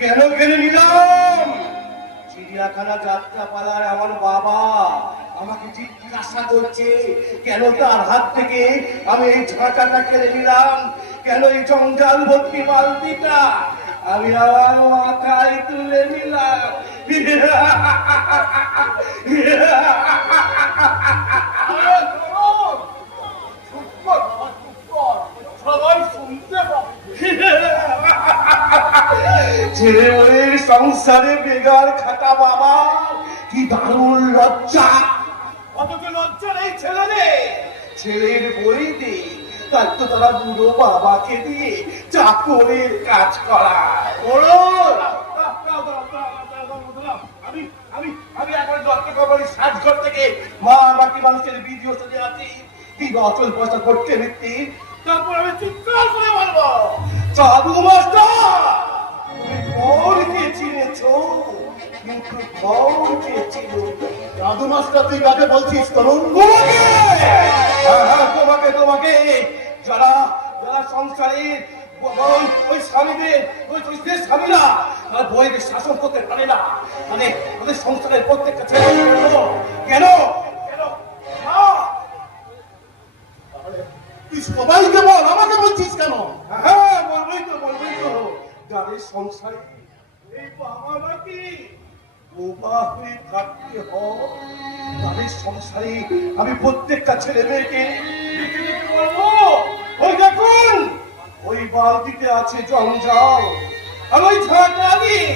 কেন কেড়ে নিলাম? চিড়িয়াখানা যাত্রা পালায় আমার বাবা আমাকে জিজ্ঞাসা করছে কেন তার হাত থেকে আমি এই ঝাঁটাটা কেড়ে নিলাম, কেন এই জঞ্জাল ভর্তি বালতিটা আমি আমার মাথায় তুলে নিলাম। সবাই শুনতে ছেলে ওই সংসারে বেগার খাটা বাবা, কি দারুণ লজ্জা। অথচ লজ্জা নেই ছেলে, ছেলের বই দে, তার তো তারা বুড়ো বাবাকে দিয়ে চাকরের কাজ করায়। আমি এখন ডক্টর কবরী সাজঘর থেকে মা বাকি মানুষের ভিডিও চলে আসি, কি অচল পয়সা করতে নিতে, তারপর আমি চিৎকার করে বলবো, চাঁদু মাস্টার তুমি বউকে চিনেছো কিন্তু বউকে চিনো। দাদু মাস্টার তুই কাকে বলছিস তরুণ? তোমাকে তোমাকে যারা যারা সংসারে ওই স্বামীদের ওই স্বামীরা বইয়ের শাসন করতে পারে না, মানে ওদের সংসারের প্রত্যেকটা ছেলে কেন কেন তুই সবাইকে বল, আমাকে বলছিস কেন? হ্যাঁ বলবই তো যাদের সংসারে এই বাবা নাকি বোবা হয়ে থাকতে হয়, তাদের সংসারে আমি প্রত্যেকটা ছেলে মেয়েকে বলবো, ওই দেখুন ওই বালতিতে আছে জঞ্জাল, আর ওই ঝাঁটা দিয়ে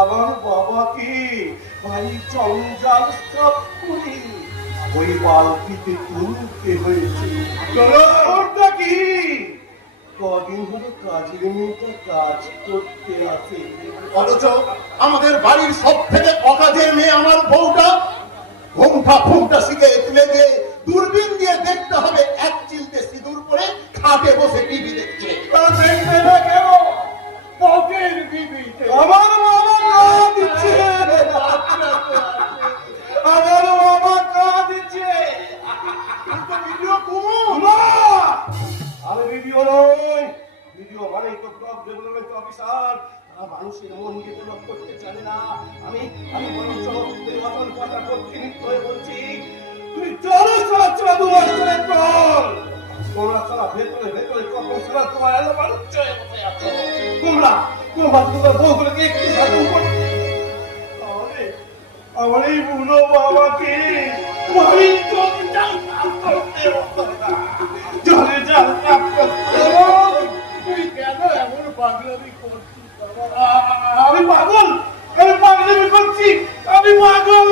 আমার বাবাকে ভাই জঞ্জাল সব করে ওই বালতিতে তুলতে হয়েছে। ওটা কি কদিন হলো কাজের মেয়েটা কাজ করতে আসে, অথচ আমাদের বাড়ির সব থেকে অকাজের মেয়ে আমার বউটা ঘুমটা শিখে তুলে দিয়ে দূরবীন দিয়ে দেখতে হবে এক চিলতে সিঁদুর করে খাটে বসে টিভি দেখছে। আমার বাবা কাজ দিচ্ছে, আমার বাবা কাজ দিচ্ছে। আমি ভিডিও নই, ভিডিও মানে তো ব্লক ডেভেলপমেন্ট অফিসার, মানুষের মন ডেভেলপ করতে জানে না। আমি আমি বরঞ্চ নির্বাচন কথা করতে নিত্য হয়ে বলছি, তুমি চলো চাঁদু মাস্টারের দল, তোমরা সারা ভেতরে ভেতরে কখন সারা তোমার এলো মানুষ হয়ে বসে আছো, তোমরা তোমার বউগুলোকে একটু শাসন করতে। আমার এই বুড়ো বাবাকে বাড়ি জলে জাল তুই কেন এমন পাগলামি করছিস? আমি পাগল, আমি পাগলামি করছি, আমি পাগল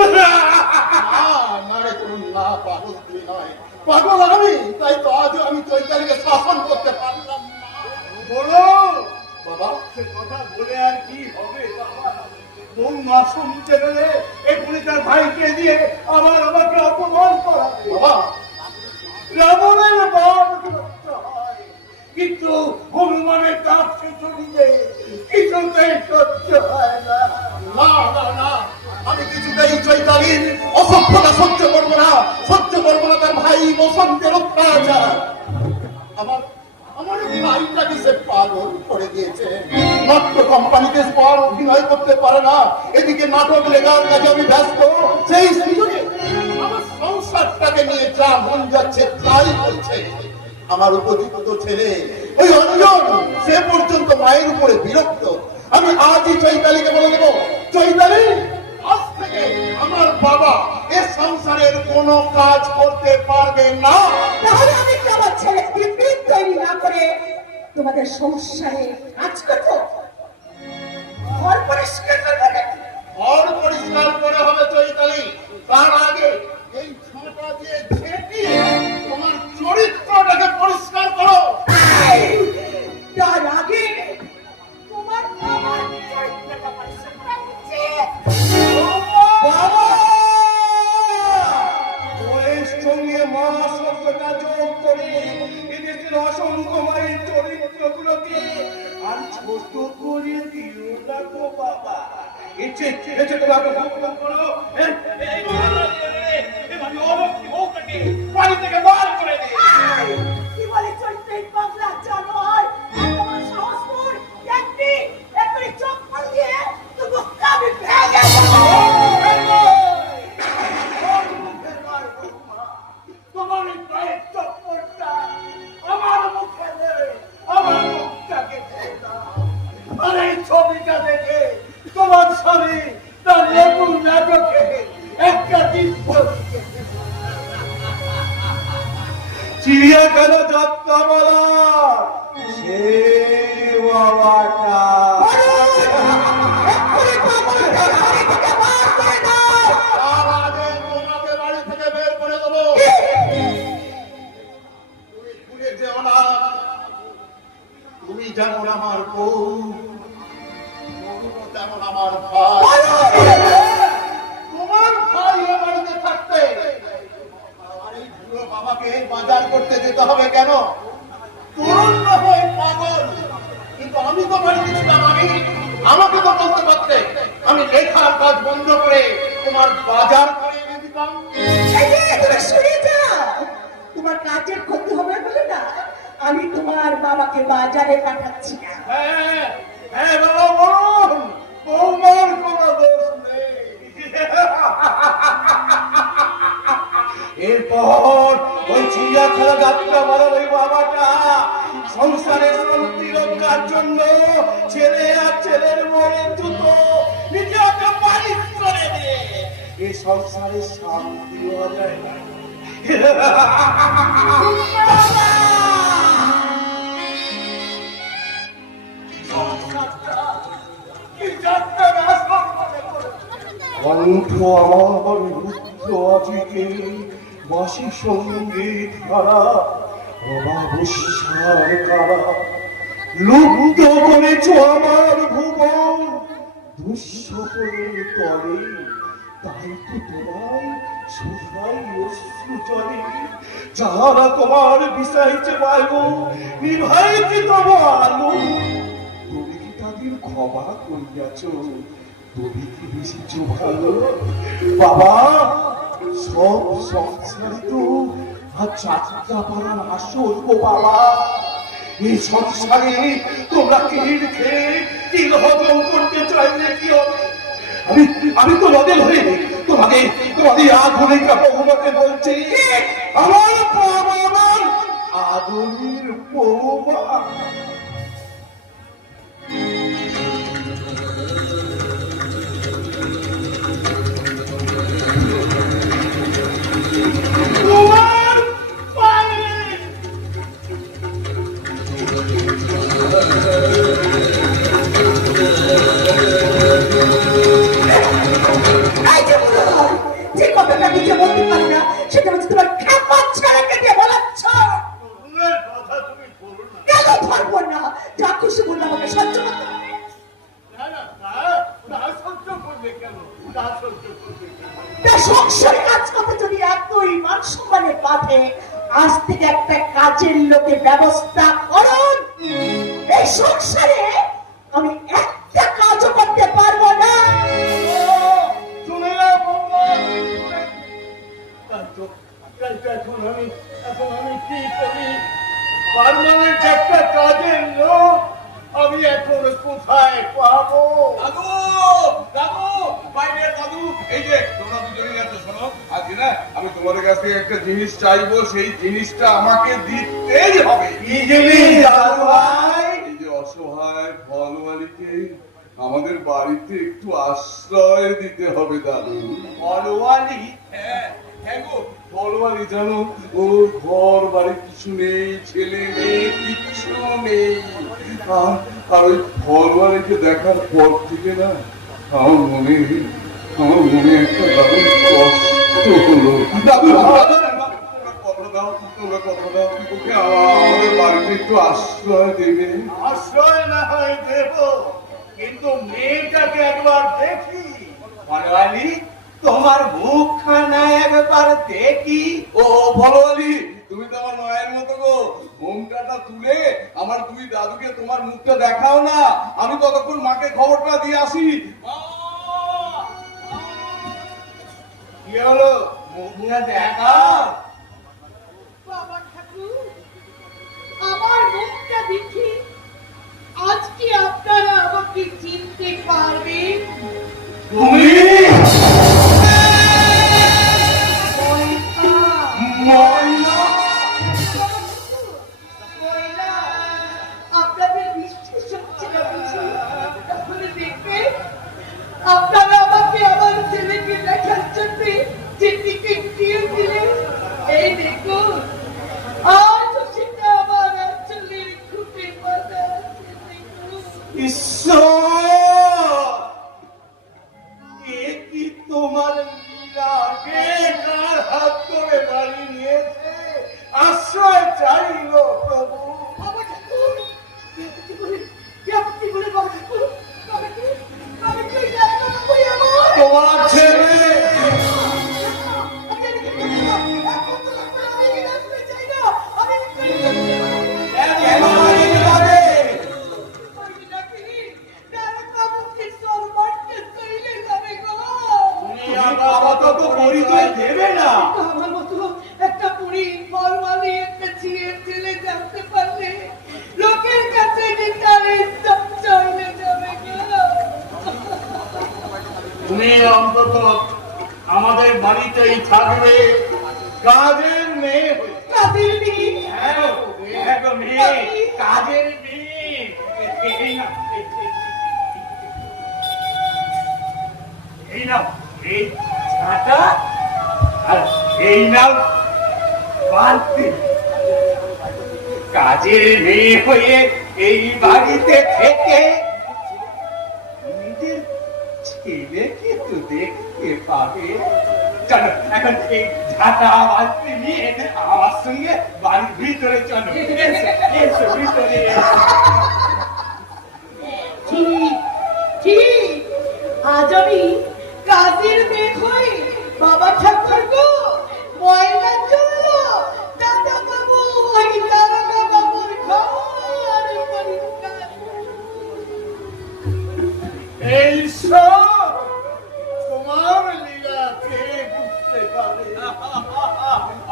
না রে তরুণ, না পাগল তুই নয়, পাগল আমি। তাই তো আজও আমি চৈতালিকে শাসন করতে পারলাম না। বলো বাবা সে কথা বলে আর কি হবে বাবা? বৌমা শুনতে গেলে এক্ষুনি তার ভাইকে দিয়ে আমাকে অপমান করা। বাবা রাবণের বাদ করতে হয়, কিন্তু হনুমানের দাঁত খিচুড়িতে কিছুতেই সহ্য হয় না। না না না, আমি কিছুতেই চৈতালির অসভ্যতা সহ্য করবো না, সহ্য করবো না তার ভাই বসন্তের অত্যাচার। আমার ভাইটাকে সে পাগল করে দিয়েছে। নাট্য কোম্পানিতে স্টার অভিনয় করতে পারে না, এদিকে নাটক লেখার কাজে আমি ব্যস্ত, সেই সুযোগে আমার সংসারটাকে নিয়ে যা মন যাচ্ছে তাই বলছে। আমার উপযুক্ত ছেলে ওই অঞ্জন সে পর্যন্ত মায়ের উপরে বিরক্ত। আমি আজই চৈতালিকে বলে দেবো, চৈতালি আজ থেকে আমার বাবা এ সংসারের কোনো কাজ করতে পারবে না। তাহলে আমি কি আমার ছেলে বিপরীত তৈরি না করে তোমাদের সংসারে কাজ করবো? ঘর পরিষ্কার করবো নাকি? ঘর পরিষ্কার করে হবে চৈতালি, তার আগে এই ছোঁটা দিয়ে ঝেঁটিয়ে তোমার চরিত্রটাকে পরিষ্কার করো। তার আগে তোমার আমার চরিত্রটা পরিষ্কার করা উচিত। বাবা বয়স সঙ্গে মা শব্দটা যোগ করে এদেশের অসংখ্য মায়ের চরিত্রগুলোকে আর ছোট করে দিও না গো বাবা। এসে তোমাকে সম্বোধন করো, বাড়ি থেকে বার করে দে। কি বলে চরিত্রের পাগলা জানো হয়? এত বড় সাহস তোর? একটি চোখ চিড়িয়াখানা যাত্রা বলা সেই বাবাটা এক্ষুনি তোমাদের বাড়ি থেকে বার করে দাও। তার আগে তোমাকে বাড়ি থেকে বের করে দেবো। তুমি ভুলে যেও না, তুমি যেমন আমার বউ, তুমিও তেমন আমার ভাই। তোমার ভাই এ বাড়িতে থাকতে আমার এই বুড়ো বাবাকে বাজার করতে যেতে হবে কেন? তরুণ না হয় পাগল, কিন্তু আমি তো বাড়িতে ছিলাম। আমাকে তো বলতে পারতে, আমি লেখার কাজ বন্ধ করে তোমার বাজার করে এনে দিতাম। এই যে, তুমি শুনে যাও, তোমার কাজের ক্ষতি হবে বলে না আমি তোমার বাবাকে বাজারে পাঠাচ্ছি না। হ্যাঁ হ্যাঁ বাবা বলুন, বৌমার কোনো দোষ নেই। এরপর ওই চিড়িয়াখানা যাত্রা বলার ওই বাবাটা সংসারের শান্তি রক্ষার জন্য ছেলে আর ছেলের মনের জুতো নিজে একটা বাড়ি করে দিয়ে এ সংসারে শান্তি হওয়া যায় না। কণ্ঠ আমার রুদ্র আজিকে বাসি সঙ্গীত ধারা অমাবস্যার কারা লুপ্ত করেছ আমার ভুবন দুঃস্বপ্নের তলে, তাই তো তোমায় শুধাই অশ্রু চলে। যাহারা তোমার বিষাইছে বায়ু নিভাইছে তোমার আলো, তুমি কি তাদের ক্ষমা করিয়াছ? তুমি কি বেশি ভালো বাবা? সব সংসারে তো আর যাত্রা পালার আসল গো বাবা। এই সংসারে তোমরা কিল খেয়ে তিল হজম করতে চাইলে কি হবে? আমি তোমাদের হয়ে তোমাদের আধুনিকা বহুমাকে বলছি, আমার বাবা আমার আধুনিক বৌমা। তোমার পায়ে এই যে বলো, যে কথাটা নিজে বলতে পারি না সেটা হচ্ছে তোমার খেপার ছেলেকে দিয়ে বলাচ্ছ। ফুলের কথা তুমি বলো না। কেন ধরবো না? যা খুশি বললে আমাকে সহ্য করতে হবে। না না না সহ্য করবে কেন? না সহ্য করবে কেন? তা সংসারে কাজ করতে যদি এতই মান সম্মানে বাধে, আজ থেকে একটা কাজের লোকে ব্যবস্থা করুন। এই সংসারে আমি একটা কাজও করতে পারবো না। শুনে নাও বৌমা, এখন আমি কি করি? পার্মানেন্ট একটা কাজের লোক আমি এখন কোথায় পাবো? দাদু দাদু বাইরে দাদু, এই যে তোমরা দুজনেই আছো, শোনো আজকে না আমি তোমাদের কাছ থেকে একটা জিনিস চাইবো, সেই জিনিসটা আমাকে দিতেই হবে। কি জিনিস দাদু ভাই? এই যে অসহায় ফলওয়ালিকে আমাদের বাড়িতে একটু আশ্রয় দিতে হবে দাদু। ফলওয়ালি? হ্যাঁ হ্যাঁ গো, ফলওয়ালি জানো, ও ঘর বাড়ি কিছু নেই, ছেলে মেয়ে কিচ্ছু নেই। আর ওই ফলওয়ালিকে দেখার পর থেকে না আমার মনে একটা দারুণ কষ্ট হলো। দাদু কথা দাও, তোমরা কথা দাও, ওকে আমাদের বাড়িতে একটু আশ্রয় দেবে। আশ্রয় না হয় দেব, কিন্তু মেয়েটাকে একবার দেখি। ফলওয়ালি তোমার মুখখানা একবার দেখি। ও ফলওয়ালি, তুমি তো আমার মায়ের মতো গো, ঘোমটাটা তুলে আমার দুই দাদুকে তোমার মুখটা দেখাও না, আমি ততক্ষণ মাকে খবরটা দিয়ে আসি। কি হলো? মুখটা দেখা। বাবা ঠাকুর, আমার মুখটা দেখি আজ কি আপনারা আমাকে চিনতে পারবেন? তুমি ময়না? আপনাদের বিশ্বাস হচ্ছে না বুঝি? তাহলে দেখবেন, আপনারা আমাকে আমার ছেলেকে দেখার জন্য যে টিকিট দিয়েছিলেন, এই দেখুন আজ ঈশ্বর, এ কি তোমার লীলা? কে কার হাত ধরে বাড়ি নিয়েছে? আশ্রয় চাইল প্রভু। বাবা ঠাকুর, কি আপত্তি করে বাবা ঠাকুর? তবে কি জানো না কই আমার? তোমার ছেলে কেন বাড়ি যাবে? তুমি আপাতত পরিচয় দেবে না। আমার মতো একটা বুড়ি ফলমালি একটা ঝিয়ের ছেলে জানতে পারলে লোকের কাছে তারে চাইলে যাবে গো। তুমি অন্তত আমাদের বাড়িতেই থাকবে, কাজের মেয়ে হয়ে। কাজের মেয়ে? হ্যাঁ গো, মেয়ে, কাজের মেয়ে। এই নাও এই ছাতা, আর এই নাও বালতি। কাজের মেয়ে হয়ে এই বাড়িতে থেকে নিজের ছেলেকে তো দেখতে পাবে। চলো এখন এই ঝাঁটা বালতি নিয়ে আমার সঙ্গে বাড়ির ভিতরে চলো। এসো ভিতরে এসো। ঠিক ঠিক, আজ আমি কাজের মেয়ে হই। বাবা ঠাকুর গো, ময়লা চললো দাদা বাবু, ওই দারোগা বাবুর ঘর পরিষ্কার। এই সব তোমার লীলাকে বুঝতে পারে।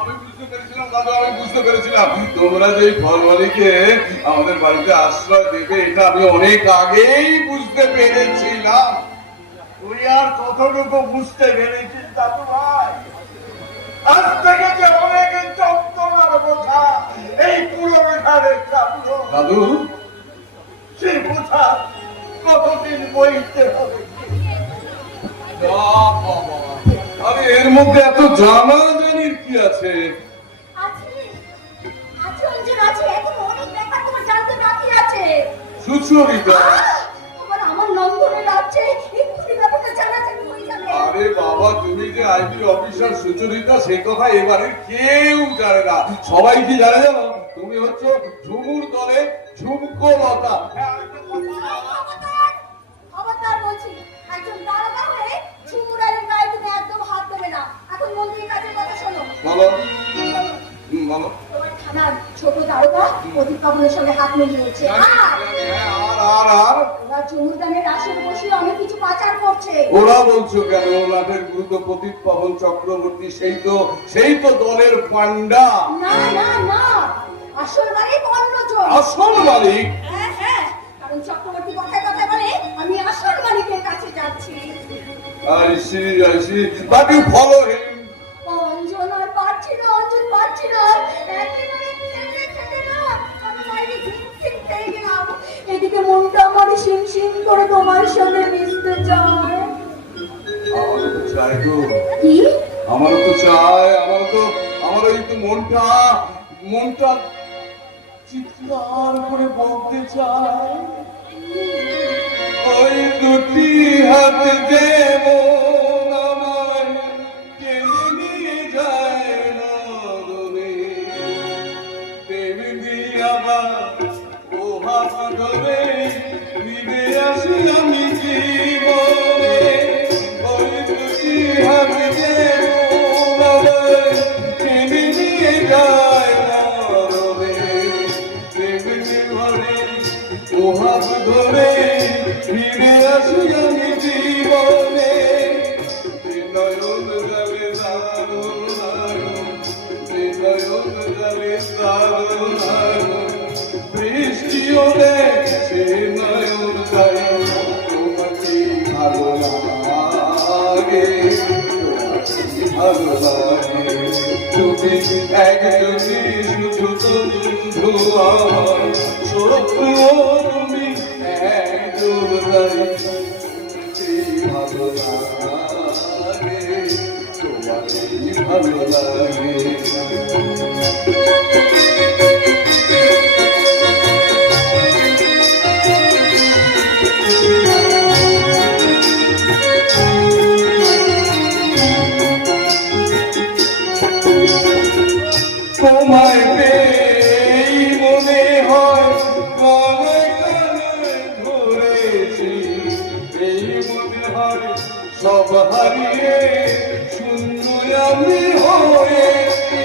আমি বুঝতে পেরেছিলাম দাদা, আমি বুঝতে পেরেছিলাম তোমরা যে ফলমালিকে আমাদের বাড়িতে আশ্রয় দেবে, এটা আমি অনেক আগেই বুঝতে পেরেছিলাম। তুই আর কতটুকু বুঝতে পেরেছিস দাদু ভাই? আজ থেকে যে অনেক যন্ত্রণার বোঝা এই পুরো ঘাড়ে চাপলো, দাদু, সেই বোঝা কতদিন বইতে হবে? আরে এর মধ্যে এত জানাজানির কি আছে? সুচরিতা, আরে বাবা, তুমি যে আইবি অফিসার সুচরিতা, সে কথা এবারে কেউ জানে না। সবাই কি জানে জানো? তুমি হচ্ছে ঝুমুর দলে ঝুমকো লতা। বলো বলো। ছোট দারোগা অধিক কমলের সঙ্গে হাত মিলিয়েছে, আর ওরা চুমুরদানের আসর বসে অনেক কিছু পাচার করছে। ওরা বলছো কেন? লাঠের গুরুত্ব প্রদীপ পাবন চক্রবর্তী, সেই তো দলের পান্ডা। না না না, আসল মালিক অন্যজন। আসল মালিক? হ্যাঁ হ্যাঁ, কারণ চক্রবর্তী কথায় কথায় বলে আমি আসল মালিকের কাছে যাচ্ছি। I see. But you follow him. Anjan আর পারছি না, অঞ্জন পারছি না, একেবারে খেতে খেতে না আমি বাইরে ঘিনঘিন খেয়ে গেলাম। এদিকে মনটা আমার শিং শিং করে তোমার সঙ্গে মিশতে চায়। আমারও তো চাই গো, কি? আমারও তো চাই, আমার এই তো মনটা চিৎকার করে বলতে চায়, ওই দুটি হাত যে মন আমায় টেনে নিয়ে যায় নরমে, তেমনি আবার ও হাত ধরে ফিরে আসি আমি জীবনে। ওই দুটি হাত যে মন আমায় টেনে নিয়ে যায় নরমে, তেমনি ভাবে ও হাত ধরে ফিরে আসি আমি জীবনে। নয়ন যাবে দারুণ দারুণ, নয়ন যাবে দারুণ দারুণ, বৃষ্টিও দেখছে নয়ন যাবে, তোমাকে ভালো লাগে, তোমাকে ভালো লাগে। তুমি একজনই শুধু বন্ধু আমার, শত্রু তুমি একজন ভালো লাগে, তোমাকে ভালো লাগে। সব হারিয়ে শূন্য আমি হয়েছি।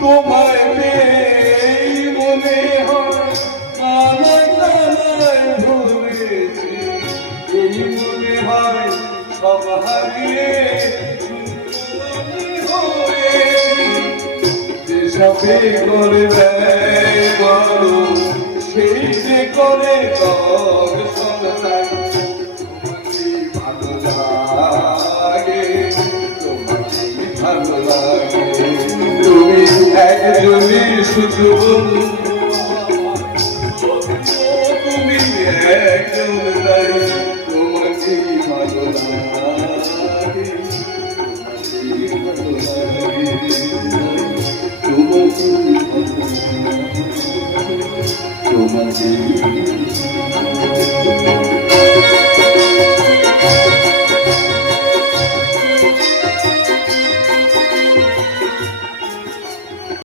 তোমায় পেয়েই মনে হয় কানায় কানায় ধরেছি, এই মনে হয় সব হারিয়ে যেসবে করে ব্যয় বড় সেই যে করে দর্শন চাই। তোমাকে ভালো লাগে, তোমাকে ভালো লাগে, তুমি একজনই শুধু বন্ধু, তুমি একজন তাই, তোমাকে ভালো লাগে, তোমাকে ভালো লাগে, তোমাকে